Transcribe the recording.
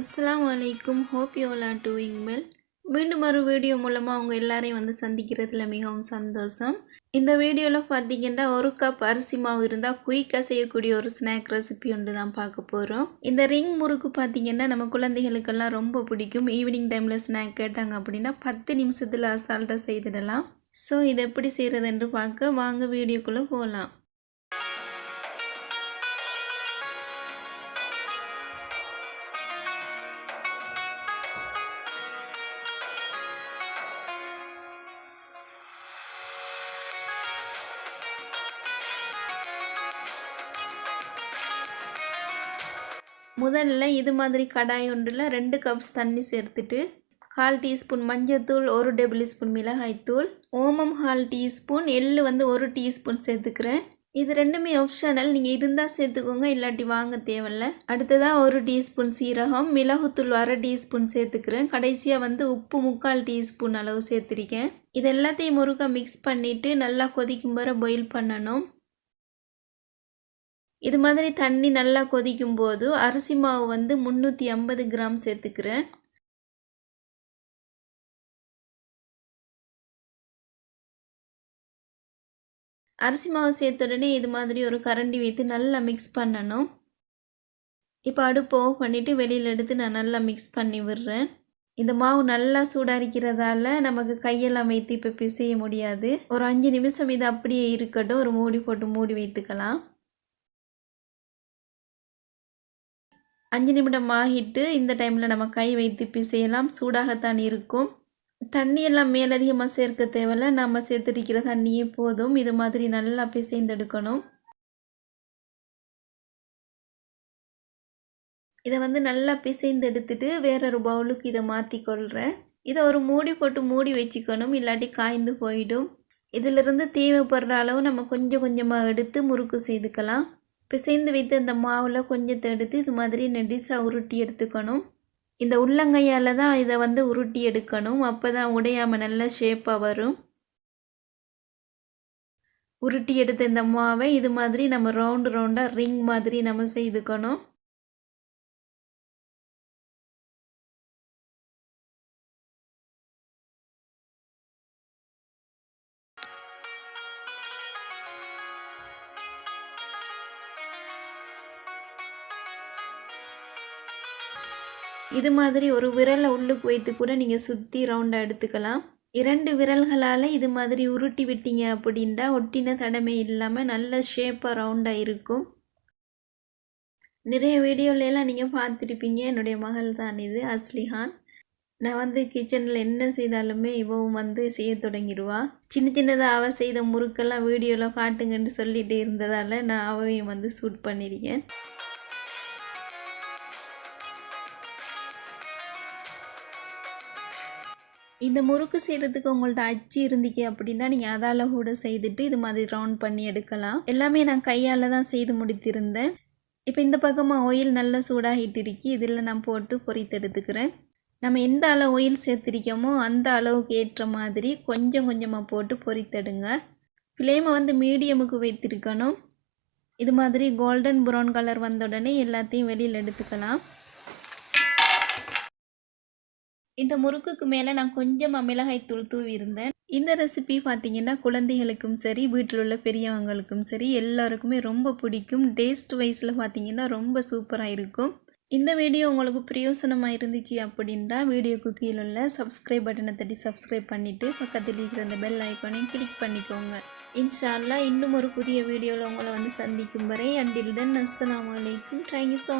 அஸ்லாம் வலைக்கும் hope you all are doing well மீண்டும் ஒரு வீடியோ மூலமாக அவங்க எல்லாரையும் வந்து சந்திக்கிறதுல மிகவும் சந்தோஷம். இந்த வீடியோவில் பார்த்தீங்கன்னா ஒரு கப் அரிசி மாவு இருந்தால் குயிக்காக செய்யக்கூடிய ஒரு ஸ்நாக் ரெசிபி ஒன்று தான் பார்க்க போகிறோம் இந்த ரிங் முறுக்கு பார்த்தீங்கன்னா நம்ம குழந்தைகளுக்கெல்லாம் ரொம்ப பிடிக்கும். ஈவினிங் டைமில் ஸ்நாக் கேட்டாங்க அப்படின்னா பத்து நிமிஷத்தில் அசால்ட்டாக செய்திடலாம். ஸோ இதை எப்படி செய்கிறதுன்று பார்க்க வாங்க வீடியோக்குள்ளே போகலாம் முதல்ல இது மாதிரி கடாய் ஒன்றில் ரெண்டு கப்ஸ் தண்ணி சேர்த்துட்டு கால் டீஸ்பூன் மஞ்சத்தூள் ஒரு டேபிள் ஸ்பூன் மிளகாய்த்தூள் ஓமம் கால் டீஸ்பூன் எள்ளு வந்து ஒரு டீஸ்பூன் சேர்த்துக்கிறேன். இது ரெண்டுமே ஆப்ஷனல் நீங்கள் இருந்தால் சேர்த்துக்கோங்க இல்லாட்டி வாங்க தேவையில்ல. அடுத்ததாக ஒரு டீஸ்பூன் சீரகம் மிளகுத்தூள் அரை டீஸ்பூன் சேர்த்துக்கிறேன். கடைசியாக வந்து உப்பு முக்கால் டீஸ்பூன் அளவு சேர்த்துருக்கேன். இது எல்லாத்தையும் முருகா மிக்ஸ் பண்ணிவிட்டு நல்லா கொதிக்கும் வர பாயில் பண்ணணும். இது மாதிரி தண்ணி நல்லா கொதிக்கும் போது அரிசி மாவு வந்து முந்நூற்றி ஐம்பது கிராம் சேர்த்துக்கிறேன். அரிசி மாவு சேர்த்த உடனே இது மாதிரி ஒரு கரண்டி வைத்து நல்லா மிக்ஸ் பண்ணணும். இப்போ அடுப்பு ஆஃப் பண்ணிவிட்டு வெளியில் எடுத்து நான் நல்லா மிக்ஸ் பண்ணி விடுறேன். இந்த மாவு நல்லா சூடாரிக்கிறதால நமக்கு கையெல்லாம் வைத்து இப்போ பிசைய முடியாது. ஒரு அஞ்சு நிமிஷம் இது அப்படியே இருக்கட்டும். ஒரு மூடி போட்டு மூடி வைத்துக்கலாம். அஞ்சு நிமிடம் ஆகிட்டு இந்த டைமில் நம்ம கை வைத்து பிசையலாம். சூடாகத்தான் இருக்கும். தண்ணியெல்லாம் மேலதிகமாக சேர்க்க தேவையில்ல. நம்ம சேர்த்துருக்கிற தண்ணியே போதும். இது மாதிரி நல்லா பிசைந்தெடுக்கணும். இதை வந்து நல்லா பிசைந்து எடுத்துட்டு வேறொரு பவுலுக்கு இதை மாற்றி கொள்கிறேன் இதை ஒரு மூடி போட்டு மூடி வச்சுக்கணும். இல்லாட்டி காய்ந்து போயிடும். இதிலிருந்து தேவைப்படுற அளவு நம்ம கொஞ்சம் கொஞ்சமாக எடுத்து முறுக்கு செய்துக்கலாம். பிசைந்து வைத்து அந்த மாவில் கொஞ்சத்தை எடுத்து இது மாதிரி நெடிசாக உருட்டி எடுத்துக்கணும். இந்த உள்ளங்கையால் தான் இதை வந்து உருட்டி எடுக்கணும். அப்போ தான் உடையாமல் நல்ல ஷேப்பாக வரும். உருட்டி எடுத்த இந்த மாவை இது மாதிரி நம்ம ரவுண்டு ரவுண்டாக ரிங் மாதிரி நம்ம செய்துக்கணும். இது மாதிரி ஒரு விரலை உள்ளுக்கு வைத்து கூட நீங்கள் சுற்றி ரவுண்டாக எடுத்துக்கலாம். இரண்டு விரல்களால் இது மாதிரி உருட்டி விட்டீங்க அப்படின்ட்டா ஒட்டின தடமை இல்லாமல் நல்ல ஷேப்பாக ரவுண்டாக இருக்கும். நிறைய வீடியோலலாம் நீங்கள் பார்த்துருப்பீங்க. என்னுடைய மகள் தான் இது அஸ்லிஹான். நான் வந்து கிச்சனில் என்ன செய்தாலுமே இவவும் வந்து செய்ய தொடங்கிடுவா. சின்ன சின்னதாக அவள் செய்த முறுக்கெல்லாம் வீடியோவில் காட்டுங்கன்னு சொல்லிகிட்டே இருந்ததால் நான் அவையும் வந்து ஷூட் பண்ணியிருக்கேன் இந்த முறுக்கு செய்கிறதுக்கு உங்கள்ட்ட அச்சு இருந்துச்சு அப்படின்னா நீங்கள் அதால் கூட செய்துட்டு இது மாதிரி ரவுண்ட் பண்ணி எடுக்கலாம். எல்லாமே நான் கையால் தான் செய்து முடித்திருந்தேன். இப்போ இந்த பக்கமாக ஆயில் நல்லா சூடாகிட்டு இருக்கு. இதில் நான் போட்டு பொறித்து எடுத்துக்கிறேன். நம்ம எந்த அளவு ஆயில் சேர்த்துருக்கோமோ அந்த அளவுக்கு ஏற்ற மாதிரி கொஞ்சம் கொஞ்சமாக போட்டு பொறித்தெடுங்க ஃப்ளேமை வந்து மீடியமுக்கு வைத்திருக்கணும். இது மாதிரி கோல்டன் ப்ரௌன் கலர் வந்த உடனே எல்லாத்தையும் வெளியில் எடுத்துக்கலாம். இந்த முறுக்குக்கு மேலே நான் கொஞ்சமாக மிளகாய் தூள் தூவி இருந்தேன். இந்த ரெசிபி பார்த்தீங்கன்னா குழந்தைகளுக்கும் சரி வீட்டில் உள்ள பெரியவங்களுக்கும் சரி எல்லாருக்குமே ரொம்ப பிடிக்கும். டேஸ்ட் வைஸில் பார்த்தீங்கன்னா ரொம்ப சூப்பராக இருக்கும். இந்த வீடியோ உங்களுக்கு பிரயோசனமாக இருந்துச்சு அப்படின்னா வீடியோக்கு கீழே உள்ள சப்ஸ்கிரைப் பட்டனை தட்டி சப்ஸ்கிரைப் பண்ணிவிட்டு பக்கத்தில் இருக்கிற அந்த பெல் ஐக்கானையும் கிளிக் பண்ணிக்கோங்க. இன்ஷால்லா இன்னும் ஒரு புதிய வீடியோவில் உங்களை வந்து சந்திக்கும் வரை அண்டில் தென் அஸ்லாம் வலைக்கும் தேங்க்யூ ஸோ